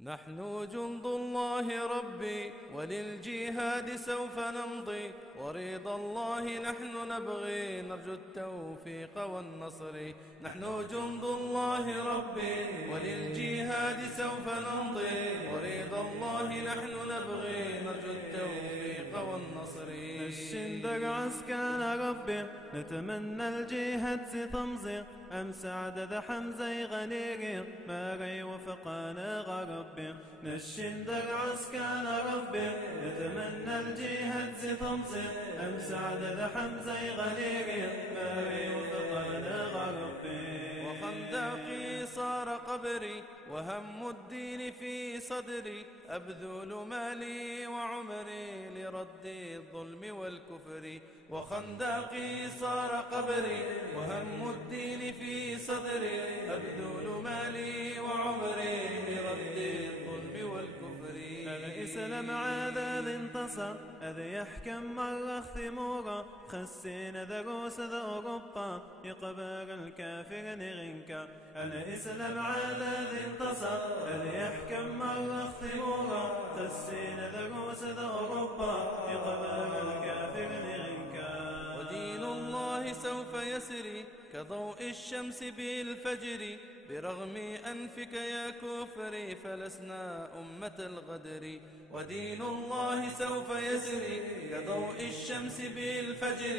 نحن جند الله ربي وللجهاد سوف نمضي، ورضا الله نحن نبغي، نرجو التوفيق والنصر. نحن جند الله ربي وللجهاد سوف نمضي، ورضا الله نحن نبغي، نرجو التوفيق والنصر. الشندق عسكان ربي نتمنى الجهاد ستمضي، أمس عدد حمزة غنيقي ما غي وفقانا غربي. نشندق عسكان ربي نتمنى الجهاد ستمضي، أمس عدد حمزة غنيقي ما غي وفقانا غربي. وخندقي صار قبري وهم الدين في صدري، أبذل مالي وعمري لرد الظلم والكفر. وخندقي صار قبري وهم الدين في صدري، أبذل مالي وعمري لرد الظلم والكفر. الإسلام عاد ذي انتصر أذ يحكم مرة ثمورا، خسين دروس ذا أوروبا يقبر الكافر نغنكا. الإسلام عاد ذي انتصر أذ يحكم مرة ثمورا، خسين دروس ذا أوروبا يقبر الكافر نغنكا. ودين الله سوف يسري كضوء الشمس بالفجر، برغم أنفك يا كفري فلسنا أمة الغدر. ودين الله سوف يسري كضوء الشمس بالفجر،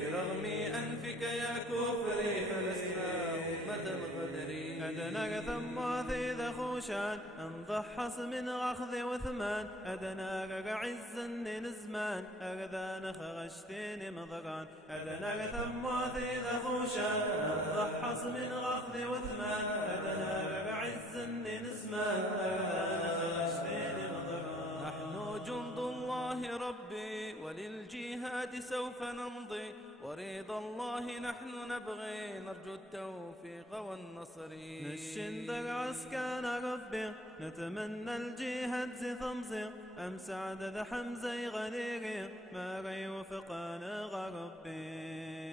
برغم أنفك يا كفري فلسنا أمة الغدر. أدناك ثم ذا خوشان انضحص من غخذ وثمان، أدناك عزا نزمان أغذان خغشتين مضغان. أدناك ثم ذا خوشان انضحص من غخذ وثمان، أدناك عزا نزمان أغذان خغشتين مضغان. نحن جند الله ربي وللجهاد سوف نمضي، ورضا الله نحن نبغي، نرجو التوفيق والنصر. نشندق عسكان ربي نتمنى الجهاد زي ثمزي، أمس عدد حمزة غنيقي ما غي وفقانا غربي.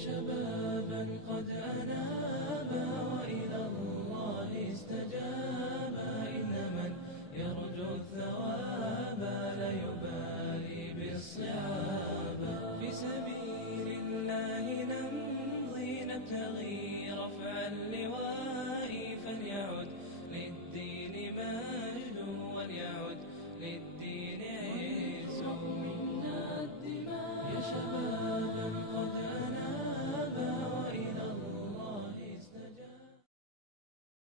شبابا قد أنابا وإلى الله استجابا، إن من يرجو الثواب لا يبالي بالصعاب. في سبيل الله نمضي نبتغي رفع اللواء، فليعد للدين مجد وليعد للدين